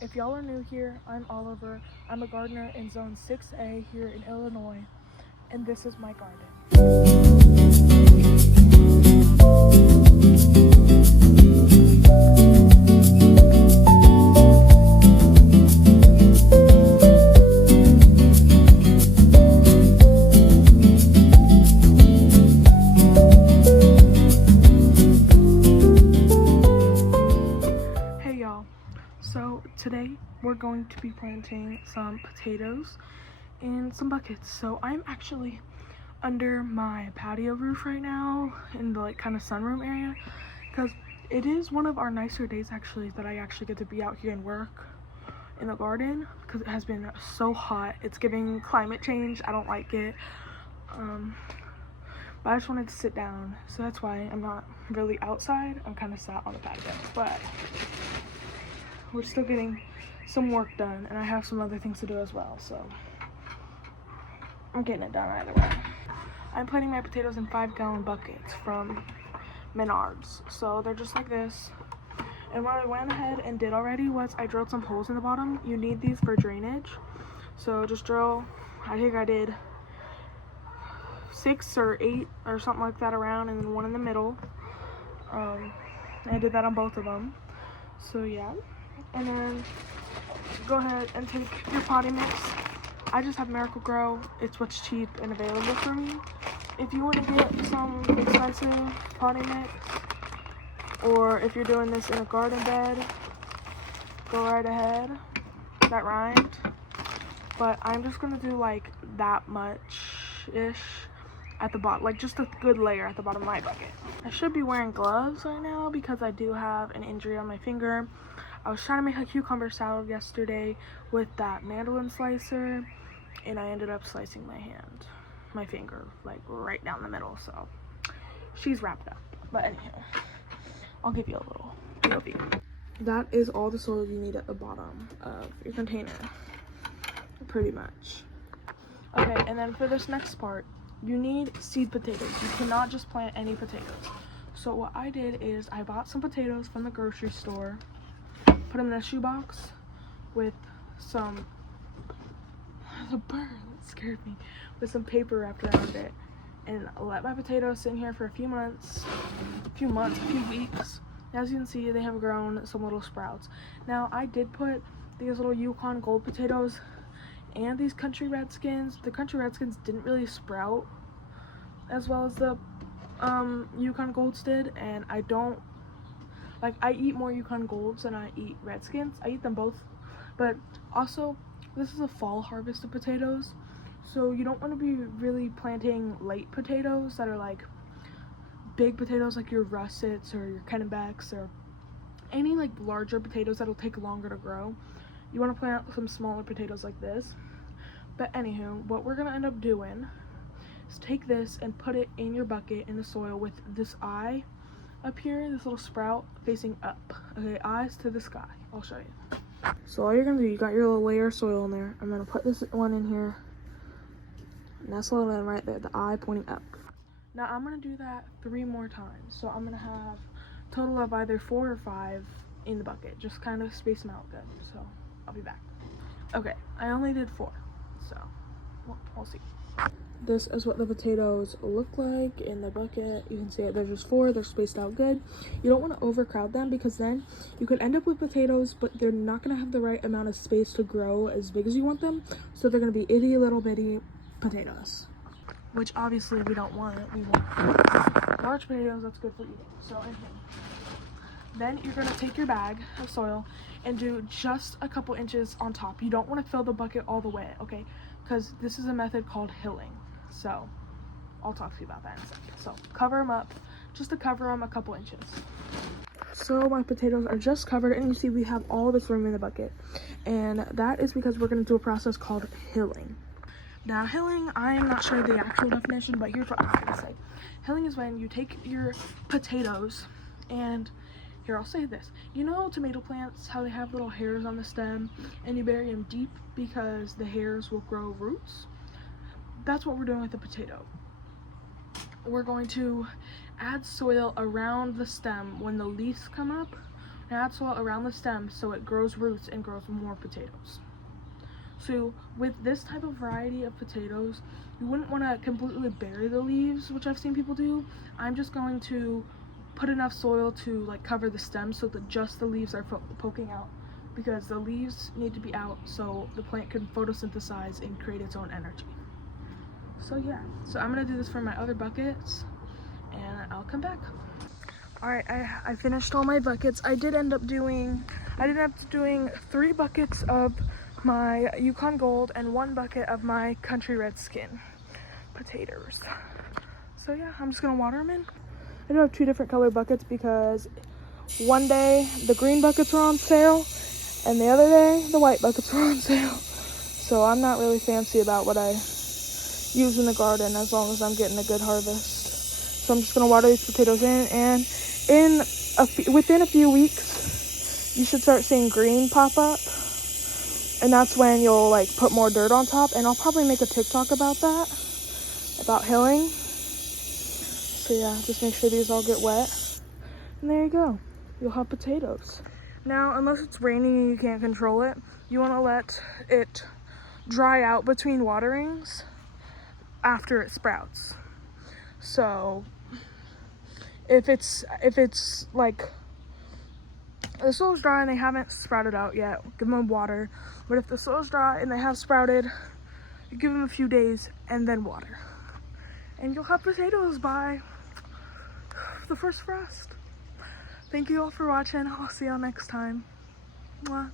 If y'all are new here, I'm Oliver. I'm a gardener in Zone 6A here in Illinois, and this is my garden. Hey y'all, so today we're going to be planting some potatoes in some buckets. So I'm actually under my patio roof right now in the kind of sunroom area, because it is one of our nicer days actually that I actually get to be out here and work in the garden, because it has been so hot. It's giving climate change. I don't like it. But I just wanted to sit down, so that's why I'm not really outside. I'm kind of sat on the patio, but we're still getting some work done, and I have some other things to do as well, so I'm getting it done either way. I'm planting my potatoes in 5-gallon buckets from Menards, so they're just like this. And what I went ahead and did already was I drilled some holes in the bottom. You need these for drainage, so just drill, I think I did 6 or 8 or something like that around, and then one in the middle. I did that on both of them, so yeah. And then go ahead and take your potting mix. I just have Miracle-Gro. It's what's cheap and available for me. If you want to get some expensive potting mix, or if you're doing this in a garden bed, go right ahead. That rhymed. But I'm just gonna do like that much-ish at the bottom, like just a good layer at the bottom of my bucket. I should be wearing gloves right now because I do have an injury on my finger. I was trying to make a cucumber salad yesterday with that mandolin slicer, and I ended up slicing my finger, like right down the middle, so she's wrapped up. But anyhow, I'll give you a little POV. That is all the soil you need at the bottom of your container, pretty much. Okay, and then for this next part, you need seed potatoes. You cannot just plant any potatoes. So what I did is I bought some potatoes from the grocery store, put them in a shoebox with some, the bird that scared me, with some paper wrapped around it, and let my potatoes sit in here for a few weeks. As you can see, they have grown some little sprouts. Now I did put these little Yukon Gold potatoes and these Country Redskins. The Country Redskins didn't really sprout as well as the Yukon Golds did, and I don't like, I eat more Yukon Golds than I eat Redskins. I eat them both, but also this is a fall harvest of potatoes, so you don't want to be really planting late potatoes that are like big potatoes like your russets or your Kennebecks or any like larger potatoes that'll take longer to grow. You want to plant some smaller potatoes like this. But anywho, what we're gonna end up doing is take this and put it in your bucket in the soil with this eye up here, this little sprout facing up. Okay, eyes to the sky. I'll show you. So all you're gonna do, you got your little layer of soil in there. I'm gonna put this one in here, nestle it in right there, the eye pointing up. Now I'm gonna do that 3 more times. So I'm gonna have a total of either 4 or 5 in the bucket. Just kind of space them out good. So I'll be back. Okay, I only did 4, so we'll see. This is what the potatoes look like in the bucket. You can see it, there's just 4, they're spaced out good. You don't want to overcrowd them, because then you could end up with potatoes, but they're not going to have the right amount of space to grow as big as you want them. So they're going to be itty little bitty potatoes, which obviously we don't want. We want large potatoes that's good for eating. So then you're going to take your bag of soil and do just a couple inches on top. You don't want to fill the bucket all the way, okay? Because this is a method called hilling. So I'll talk to you about that in a second. So cover them up, just to cover them a couple inches. So my potatoes are just covered, and you see we have all this room in the bucket, and that is because we're going to do a process called hilling. Now hilling, I'm not sure the actual definition, but here's what I'm going to say. Hilling is when you take your potatoes and, here, I'll say this. You know tomato plants, how they have little hairs on the stem, and you bury them deep because the hairs will grow roots? That's what we're doing with the potato. We're going to add soil around the stem when the leaves come up. and add soil around the stem so it grows roots and grows more potatoes. So with this type of variety of potatoes, you wouldn't want to completely bury the leaves, which I've seen people do. I'm just going to put enough soil to like cover the stem so that just the leaves are poking out, because the leaves need to be out so the plant can photosynthesize and create its own energy. So yeah, so I'm gonna do this for my other buckets and I'll come back. All right, I finished all my buckets. I did end up doing 3 buckets of my Yukon Gold and 1 bucket of my Country Redskin potatoes. So yeah, I'm just gonna water them in. I do have 2 different color buckets because one day the green buckets were on sale and the other day the white buckets were on sale. So I'm not really fancy about what I use in the garden as long as I'm getting a good harvest. So I'm just gonna water these potatoes in, and within a few weeks you should start seeing green pop up. And that's when you'll like put more dirt on top, and I'll probably make a TikTok about that, about hilling. So yeah, just make sure these all get wet. And there you go. You'll have potatoes. Now, unless it's raining and you can't control it, you want to let it dry out between waterings after it sprouts. So if it's like the soil's dry and they haven't sprouted out yet, give them water. But if the soil's dry and they have sprouted, you give them a few days and then water. And you'll have potatoes by the first frost. Thank you all for watching. I'll see y'all next time. Mwah.